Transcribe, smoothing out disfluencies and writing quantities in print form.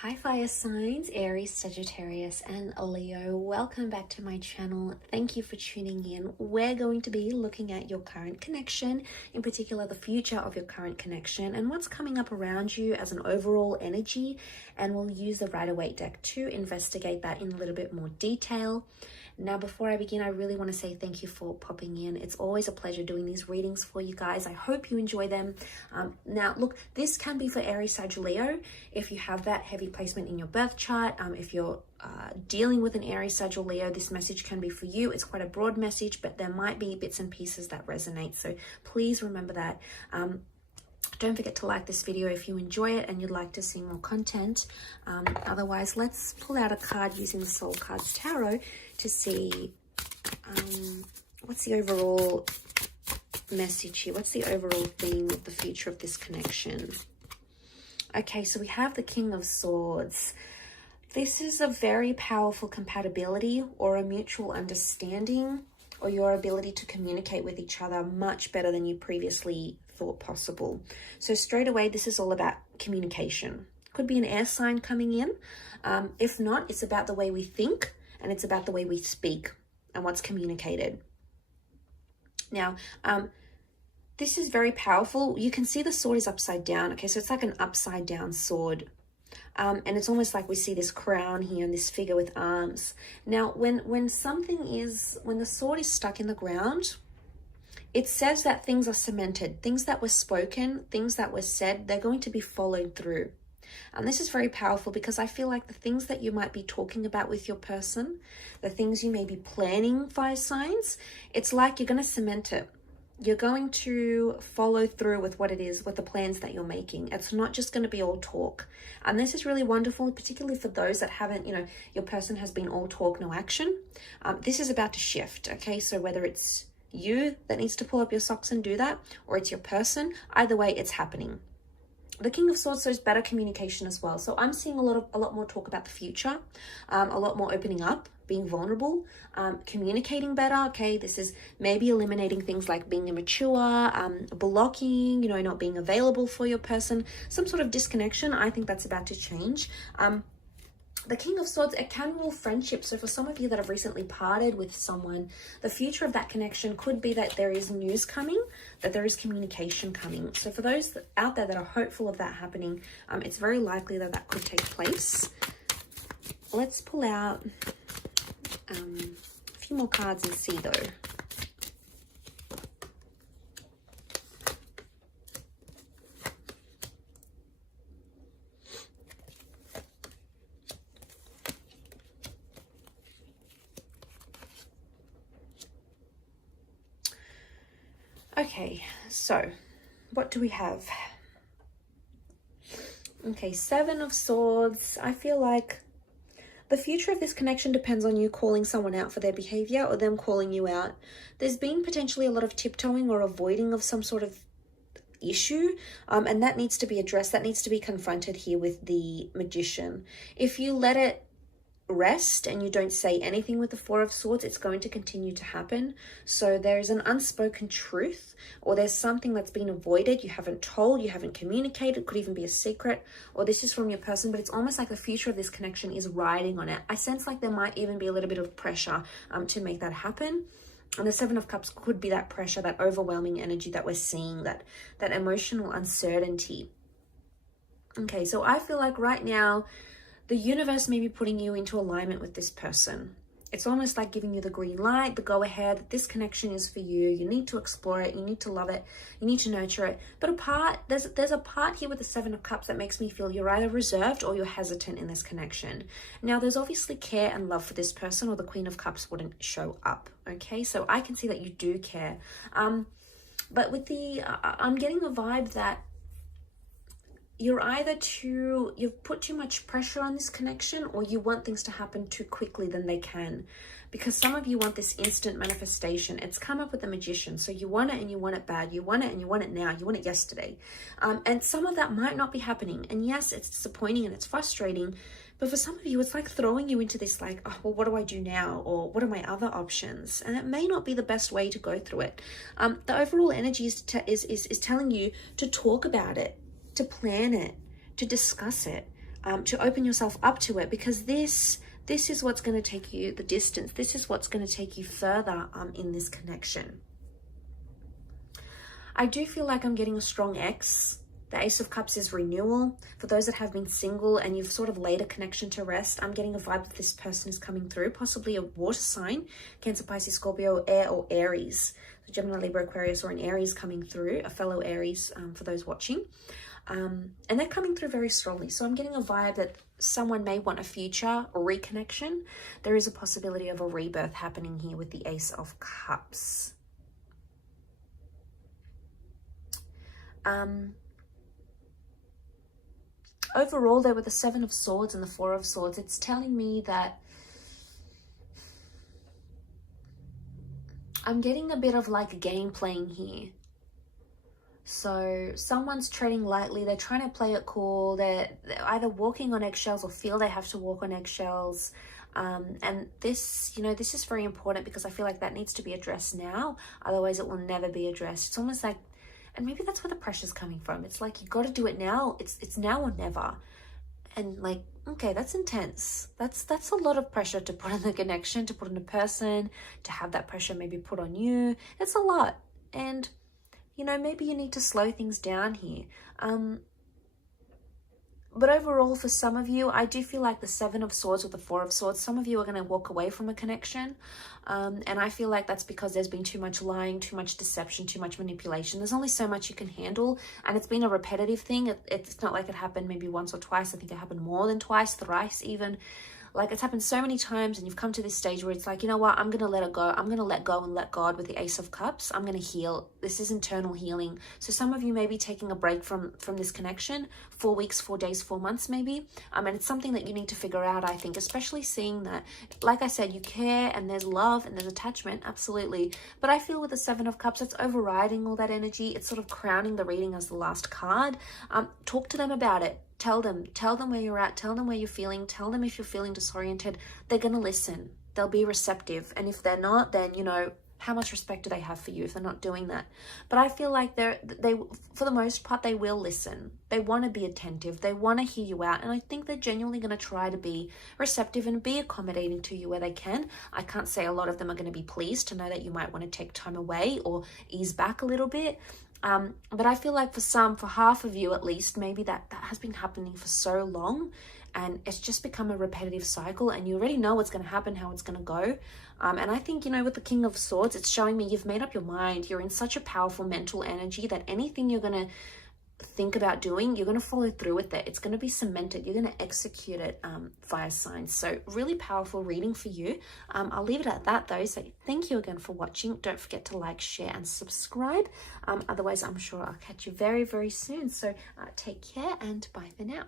Hi fire signs, Aries, Sagittarius and Leo. Welcome back to my channel. Thank you for tuning in. We're going to be looking at your current connection, in particular the future of your current connection and what's coming up around you as an overall energy, and we'll use the Rider-Waite deck to investigate that in a little bit more detail. Now, before I begin, I really want to say thank you for popping in. It's always a pleasure doing these readings for you guys. I hope you enjoy them. Now, look, this can be for Aries, Sag, Leo. If you have that heavy placement in your birth chart, if you're dealing with an Aries, Sag, or Leo, this message can be for you. It's quite a broad message, but there might be bits and pieces that resonate. So please remember that. Don't forget to like this video if you enjoy it and you'd like to see more content. Otherwise, let's pull out a card using the Soul Cards Tarot to see what's the overall message here. What's the overall theme of the future of this connection? Okay, so we have the King of Swords. This is a very powerful compatibility or a mutual understanding, or your ability to communicate with each other much better than you previously thought possible. So straight away, this is all about communication. Could be an air sign coming in. If not, it's about the way we think and it's about the way we speak and what's communicated. Now, this is very powerful. You can see the sword is upside down. Okay, so it's like an upside down sword. And it's almost like we see this crown here and this figure with arms. Now, when the sword is stuck in the ground, it says that things are cemented. Things that were spoken, things that were said, they're going to be followed through. And this is very powerful because I feel like the things that you might be talking about with your person, the things you may be planning, fire signs, it's like you're going to cement it. You're going to follow through with what it is, with the plans that you're making. It's not just going to be all talk. And this is really wonderful, particularly for those that haven't, your person has been all talk, no action. This is about to shift, okay? So whether it's you that needs to pull up your socks and do that, or it's your person, either way, it's happening. The King of Swords shows better communication as well. So I'm seeing a lot more talk about the future, a lot more opening up, being vulnerable, communicating better. Okay, this is maybe eliminating things like being immature, blocking, not being available for your person, some sort of disconnection. I think that's about to change. The King of Swords, it can rule friendship. So for some of you that have recently parted with someone, the future of that connection could be that there is news coming, that there is communication coming. So for those out there that are hopeful of that happening, it's very likely that that could take place. Let's pull out a few more cards and see though. Okay, so what do we have? Okay, Seven of Swords. I feel like the future of this connection depends on you calling someone out for their behavior or them calling you out. There's been potentially a lot of tiptoeing or avoiding of some sort of issue, and that needs to be addressed. That needs to be confronted here with the Magician. If you let it rest and you don't say anything with the Four of Swords, it's going to continue to happen. So there's an unspoken truth, or there's something that's been avoided, you haven't told, you haven't communicated, could even be a secret, or this is from your person, but it's almost like the future of this connection is riding on it. I sense like there might even be a little bit of pressure to make that happen. And the Seven of Cups could be that pressure, that overwhelming energy that we're seeing, that emotional uncertainty. Okay, so I feel like right now the universe may be putting you into alignment with this person. It's almost like giving you the green light, the go ahead, that this connection is for you. You need to explore it. You need to love it. You need to nurture it. But there's a part here with the Seven of Cups that makes me feel you're either reserved or you're hesitant in this connection. Now, there's obviously care and love for this person, or the Queen of Cups wouldn't show up. Okay, so I can see that you do care. But with I'm getting a vibe that you've put too much pressure on this connection, or you want things to happen too quickly than they can, because some of you want this instant manifestation. It's come up with the Magician. So you want it and you want it bad. You want it and you want it now. You want it yesterday. And some of that might not be happening. And yes, it's disappointing and it's frustrating, but for some of you, it's like throwing you into this like, oh, well, what do I do now? Or what are my other options? And it may not be the best way to go through it. The overall energy is telling you to talk about it, to plan it, to discuss it. to open yourself up to it, because this is what's going to take you the distance. This is what's going to take you further in this connection. I do feel like I'm getting a strong X. The Ace of Cups is renewal. For those that have been single and you've sort of laid a connection to rest, I'm getting a vibe that this person is coming through, possibly a water sign, Cancer, Pisces, Scorpio, Air, or Aries. So Gemini, Libra, Aquarius, or an Aries coming through, a fellow Aries for those watching. And they're coming through very strongly. So I'm getting a vibe that someone may want a future reconnection. There is a possibility of a rebirth happening here with the Ace of Cups. Overall, there were the Seven of Swords and the Four of Swords. It's telling me that I'm getting a bit of like game playing here. So someone's treading lightly. They're trying to play it cool. They're either walking on eggshells or feel they have to walk on eggshells. And this, you know, this is very important because I feel like that needs to be addressed now. Otherwise, it will never be addressed. It's almost like, and maybe that's where the pressure's coming from. It's like, you got to do it now. It's now or never. And like, okay, that's intense. That's a lot of pressure to put on the connection, to put on a person, to have that pressure maybe put on you. It's a lot. And, you know, maybe you need to slow things down here. But overall, for some of you, I do feel like the Seven of Swords with the Four of Swords, some of you are going to walk away from a connection. And I feel like that's because there's been too much lying, too much deception, too much manipulation. There's only so much you can handle. And it's been a repetitive thing. It's not like it happened maybe once or twice. I think it happened more than twice, thrice even. Like, it's happened so many times, and you've come to this stage where it's like, you know what, I'm going to let it go. I'm going to let go and let God with the Ace of Cups. I'm going to heal. This is internal healing. So some of you may be taking a break from this connection, 4 weeks, 4 days, 4 months maybe. And it's something that you need to figure out, I think, especially seeing that, like I said, you care and there's love and there's attachment, absolutely. But I feel with the Seven of Cups, it's overriding all that energy. It's sort of crowning the reading as the last card. Talk to them about it. Tell them where you're at, tell them where you're feeling, tell them if you're feeling disoriented. They're going to listen. They'll be receptive. And if they're not, then, you know, how much respect do they have for you if they're not doing that? But I feel like they for the most part, they will listen. They want to be attentive. They want to hear you out. And I think they're genuinely going to try to be receptive and be accommodating to you where they can. I can't say a lot of them are going to be pleased to know that you might want to take time away or ease back a little bit. But I feel like for half of you at least, maybe that has been happening for so long and it's just become a repetitive cycle and you already know what's going to happen, how it's going to go. And I think, you know, with the King of Swords, it's showing me you've made up your mind. You're in such a powerful mental energy that anything you're going to think about doing, you're going to follow through with it. It's going to be cemented. You're going to execute it, fire signs. So really powerful reading for you. I'll leave it at that though. So thank you again for watching. Don't forget to like, share and subscribe. Otherwise, I'm sure I'll catch you very, very soon. So take care and bye for now.